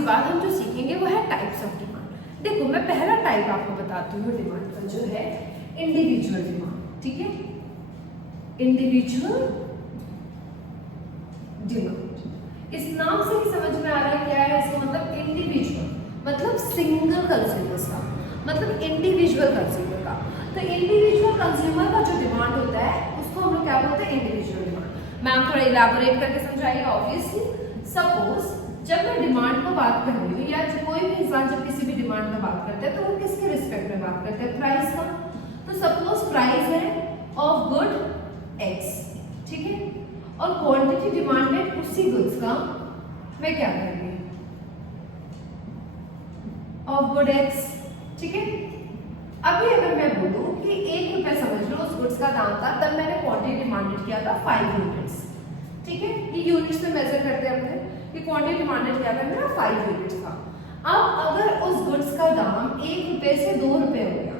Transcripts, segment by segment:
इसके बाद हम जो सीखेंगे वो है टाइप्स ऑफ डिमांड। देखो मैं पहला टाइप आपको बताती हूँ डिमांड का, जो है इंडिविजुअल डिमांड। ठीक है, इंडिविजुअल डिमांड, इस नाम से ही समझ में आ रहा है क्या है इसका मतलब। इंडिविजुअल मतलब सिंगल कंज्यूमर्स का, मतलब इंडिविजुअल कंज्यूमर का। तो इंडिविजुअल कंज्यूमर का जो डिमांड होता है उसको हम लोग क्या बोलते हैं, इंडिविजुअल डिमांड। मैम थोड़ा इलैबोरेट करके समझाइएगा। ऑब्वियसली सपोज जब मैं डिमांड को बात कर रही हूँ, या कोई भी इंसान जब किसी भी डिमांड में बात करता है तो वो किसके रिस्पेक्ट में बात करता है, प्राइस का। तो सपोज प्राइस है ऑफ गुड एक्स, ठीक है, और क्वांटिटी डिमांडेड उसी गुड्स का मैं क्या करूंगी, ऑफ गुड एक्स। ठीक है, अभी अगर मैं बोलूं कि 1 रुपया समझ लो उस गुड्स का दाम था, तब मैंने क्वांटिटी डिमांडेड किया था 5 यूनिट्स। ठीक है, ये यूनिट्स में मेजर करते हैं अपने कि क्वांटिटी डिमांडेड किया था मेरा 5 यूनिट्स था। अब अगर उस गुड्स का दाम 1 रुपए से 2 रुपए हो गया,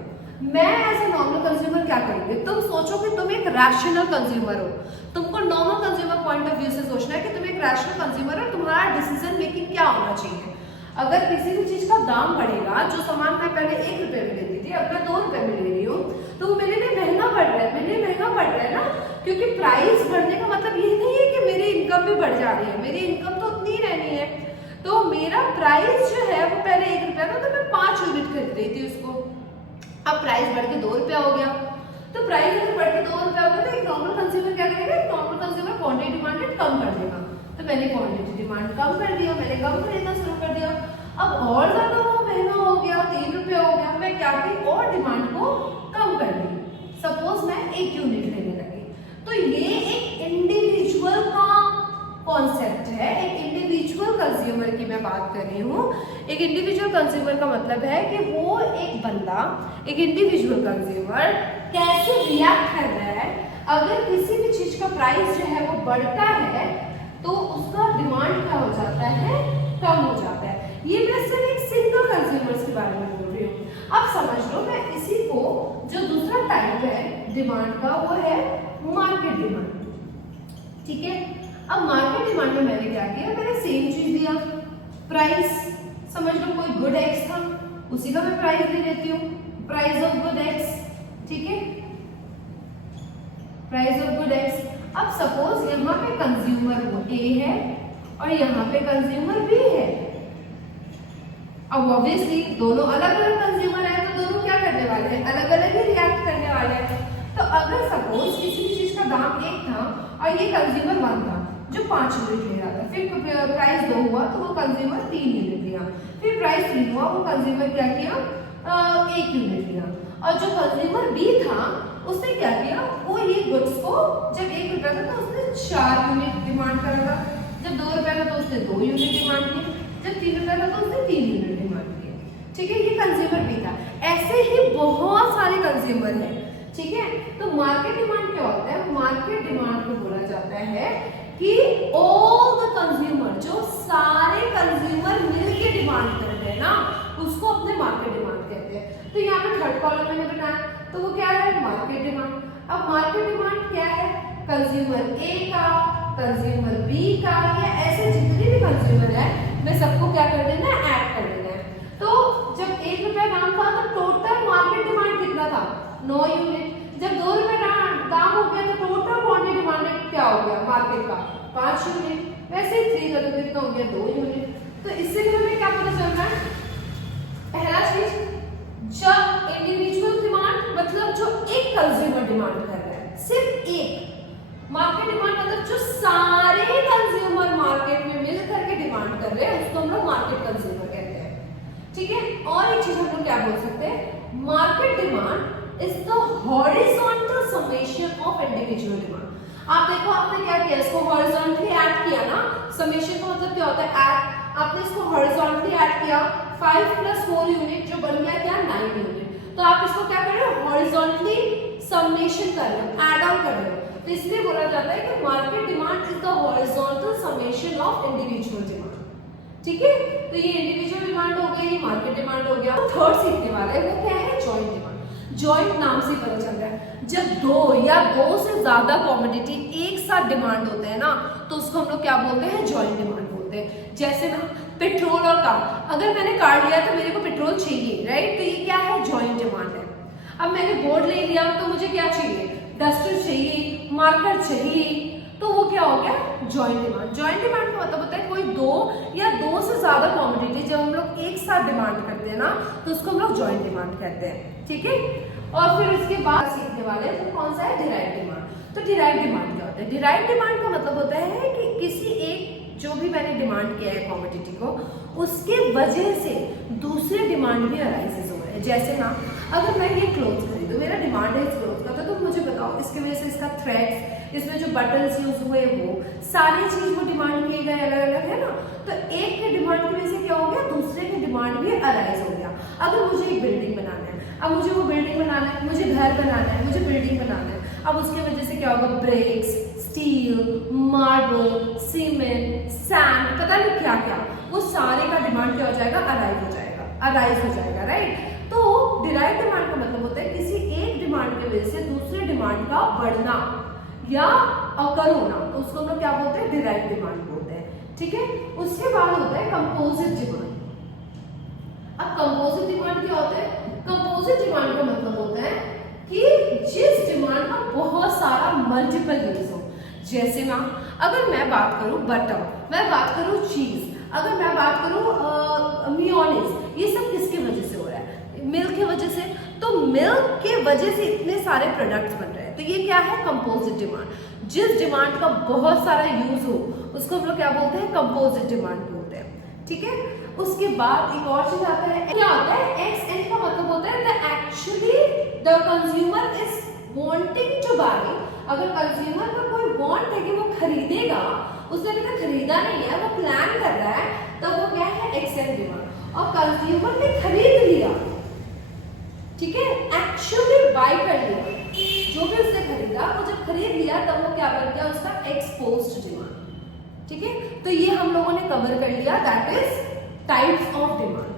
मैं एज ए नॉर्मल कंज्यूमर क्या करूंगी। तुम सोचो कि तुम एक रैशनल कंज्यूमर हो, तुमको normal consumer point of view से सोचना है कि तुम एक रैशनल कंज्यूमर हो, तुम्हारा डिसीजन मेकिंग क्या होना चाहिए। अगर किसी भी चीज का दाम बढ़ेगा, जो सामान मैं पहले 1 रुपए में लेती थी अब मैं 2 रुपए में ले रही हूँ, तो वो मेरे लिए महंगा पड़ रहा है, मेरे लिए महंगा पड़ रहा है ना, क्योंकि प्राइस बढ़ने का मतलब ये नहीं है कि मेरी इनकम भी बढ़ जा रही है, मेरी इनकम तो उतनी ही रहनी है। तो मेरा प्राइस जो है वो पहले 1 रुपया था, तो मैं 5 यूनिट खरीद रही थी उसको। अब प्राइस बढ़ के 2 रुपया हो गया, तो प्राइस अगर बढ़ के 2 रुपया हो गया तो एक नॉर्मल कंज्यूमर क्या करेगा, एक नॉर्मल कंज्यूमर क्वांटिटी डिमांडेड कम कर देगा। तो मैंने क्वांटिटी डिमांड कम कर दिया, मैंने कम खरीदना शुरू कर दिया। अब और ज्यादा वो महंगा हो गया, 3 रुपये हो गया, मैं क्या की और डिमांड को कम कर दी। सपोज मैं 1 यूनिट लेने लगी। तो ये एक इंडिविजुअल का कॉन्सेप्ट है, एक इंडिविजुअल कंज्यूमर की मैं बात कर रही हूँ। एक इंडिविजुअल कंज्यूमर का मतलब है कि वो एक बंदा, एक इंडिविजुअल कंज्यूमर कैसे रिएक्ट कर रहा है अगर किसी भी चीज का प्राइस जो है वो बढ़ता है, तो उसका डिमांड क्या हो जाता है, कम हो जाता है। ये मैं सिर्फ एक सिंगल कंज्यूमर्स के बारे में बोल रही हूँ। अब समझ लो, मैं इसी को जो दूसरा टाइप है डिमांड का वो है मार्केट डिमांड। ठीक है, अब मार्केट डिमांड में मैंने क्या किया, मैंने सेम चीज दिया, प्राइस। समझ लो कोई गुड एक्स था, उसी का मैं प्राइस ले लेती हूँ, प्राइस ऑफ गुड एक्स। ठीक है, प्राइस ऑफ गुड एक्स। अब सपोज यहाँ पे कंज्यूमर ए है और यहाँ पे कंज्यूमर बी है। अब ऑब्वियसली दोनों अलग अलग कंज्यूमर है, तो दोनों क्या करने वाले हैं, अलग अलग ही रिएक्ट करने वाले हैं। तो अगर सपोज किसी भी चीज का दाम 1 था और ये कंज्यूमर 1 था जो 5 यूनिट ले रहा था, फिर प्राइस 2 हुआ तो वो कंज्यूमर 3 यूनिट लिया, फिर प्राइस 3 हुआ वो कंज्यूमर क्या किया, 1 यूनिट लिया। और जो कंज्यूमर बी था उसने क्या किया, वो ये गुड्स को जब 1 रुपया था तो उसने 4 यूनिट डिमांड करा था, जब 2 रुपया था तो उसने 2 यूनिट डिमांड की, जब 3 रुपया था तो उसने 3 यूनिट डिमांड की। ठीक है, ये कंज्यूमर बी था। ऐसे ही बहुत सारे कंज्यूमर हैं। ठीक है, तो मार्केट डिमांड क्या होता है, मार्केट डिमांड को बोला जाता है कि ऑल द कंज्यूमर, जो सारे कंज्यूमर मिलके डिमांड करते हैं ना, उसको अपने मार्केट डिमांड कहते हैं। तो यहाँ पे थर्ड कॉलम मैंने बनाया, तो वो क्या है, मार्केट डिमांड। अब मार्केट डिमांड क्या है, कंज्यूमर ए का, कंज्यूमर बी का, या ऐसे जितने भी कंज्यूमर है मैं सबको क्या कर देना है, ऐड कर देना है। तो जब 1 रुपया दाम था तो टोटल मार्केट डिमांड कितना था, 9 यूनिट। जब 2 रुपये दाम हो गया तो टोटल क्वांटिटी डिमांडेड क्या हो गया मार्केट का, 5 यूनिट। वैसे 3 का तो कितना हो गया, 2 यूनिट। तो इससे भी हमें क्या पता चल रहा है, पहला चीज जब इंडिविजुअल डिमांड मतलब जो एक कंज्यूमर डिमांड कर रहा है, सिर्फ एक। मार्केट डिमांड मतलब जो सारे कंज्यूमर मार्केट में मिल करके डिमांड कर रहे हैं, उसको हम लोग मार्केट कंज्यूमर कहते हैं। ठीक है, और एक चीज हम लोग क्या बोल सकते हैं, market demand is the horizontal summation of individual demand. आप देखो, आपने क्या किया, इसको हॉरिजॉन्टली ऐड किया ना, समेशन का मतलब क्या होता है, ऐड। आपने इसको हॉरिजॉन्टली ऐड किया, 5 + 4 यूनिट जो बन गया क्या, 9 यूनिट। तो आप इसको क्या कर रहे हो, हॉरिजॉन्टली समेशन कर रहे हो, ऐड ऑन कर रहे हो। तो इसलिए बोला जाता है कि market demand is the horizontal summation of individual demand. ठीक है, तो ये इंडिविजुअल डिमांड हो गई, मार्केट डिमांड हो गया। थर्ड सीखने वाला है वो क्या है, जॉइंट डिमांड। जॉइंट नाम से पता चल रहा है, जब 2 या 2 से ज्यादा कमोडिटी एक साथ डिमांड होते हैं ना, तो उसको हम लोग क्या बोलते हैं, जॉइंट डिमांड बोलते हैं। जैसे ना पेट्रोल और कार, अगर मैंने कार लिया तो मेरे को पेट्रोल चाहिए, राइट? तो ये क्या है? जॉइंट डिमांड है। अब मैंने बोर्ड ले लिया तो मुझे क्या चाहिए? डस्टर चाहिए, मार्कर चाहिए, तो वो क्या हो गया? Joint demand. जॉइंट डिमांड का मतलब होता है कोई दो या दो से ज्यादा कमोडिटी जब हम लोग एक साथ डिमांड करते हैं ना, तो उसको हम लोग जॉइंट डिमांड कहते हैं, ठीक है? और फिर उसके बाद सीखने वाले हैं तो कौन सा है? Derive demand. तो डिराइव डिमांड क्या होता है? डिराइव डिमांड का मतलब होता है कि किसी एक जो भी मैंने डिमांड किया है कमोडिटी को, उसके वजह से दूसरे डिमांड भी अराइजेस हो रहे हैं। जैसे ना, अगर मैं ये क्लोथ खरीदूं, मेरा डिमांड है इस क्लोथ का, तो मुझे बताओ इसकी वजह से इसका थ्रेड्स, इसमें जो बटन्स यूज हुए, वो सारी चीज वो डिमांड किए गए अलग अलग है ना, तो एक के डिमांड की वजह से क्या हो गया? दूसरे के डिमांड भी अराइज हो गया। अगर मुझे एक बिल्डिंग बनाना है, अब मुझे वो बिल्डिंग बनाना है, मुझे घर बनाना है, मुझे बिल्डिंग बनाना है, अब उसकी वजह से क्या होगा? Bricks, steel, marble, cement, sand, पता नहीं क्या क्या, वो सारे का डिमांड क्या हो जाएगा? अराइव हो जाएगा, अराइज हो जाएगा, राइट? तो डिराइव डिमांड का मतलब होता है किसी एक डिमांड की वजह से दूसरे डिमांड का बढ़ना या अकर होना, तो उसको हम लोग क्या बोलते हैं? डिराइव डिमांड बोलते हैं, ठीक है? उसके बाद होता है कंपोजिट डिमांड। अब कंपोजिट डिमांड क्या होता है? कंपोजिट डिमांड का मतलब होता है कि जिस डिमांड का बहुत सारा मल्टीपल यूज हो। जैसे ना, अगर मैं बात करूं बटर, मैं बात करूं चीज, अगर मैं बात करूं मियोनीज, ये सब किसकी वजह से हो रहा है? मिल्क की वजह से। तो मिल्क के वजह से इतने सारे प्रोडक्ट्स बन रहे हैं, तो ये क्या है? Composite demand. जिस डिमांड का बहुत सारा यूज हो उसको हम लोग क्या बोलते हैं? कंपोजिट डिमांड बोलते हैं, ठीक है? उसके बाद एक और चीज आता है, क्या होता है? एक्स एन का मतलब होता है the actually the consumer is wanting to buy. अगर कंज्यूमर का कोई वांट है कि वो खरीदेगा, उसने अभी तक खरीदा नहीं है, वो प्लान कर रहा है, तो वो क्या है? X and demand. और कंज्यूमर ने खरीद लिया, ठीक है, एक्चुअली बाय कर लिया, जो भी उसने खरीदा, वो जब खरीद लिया तब वो क्या बन गया? उसका एक्सपोज्ड डिमांड, ठीक है? तो ये हम लोगों ने कवर कर लिया, that is types of demand.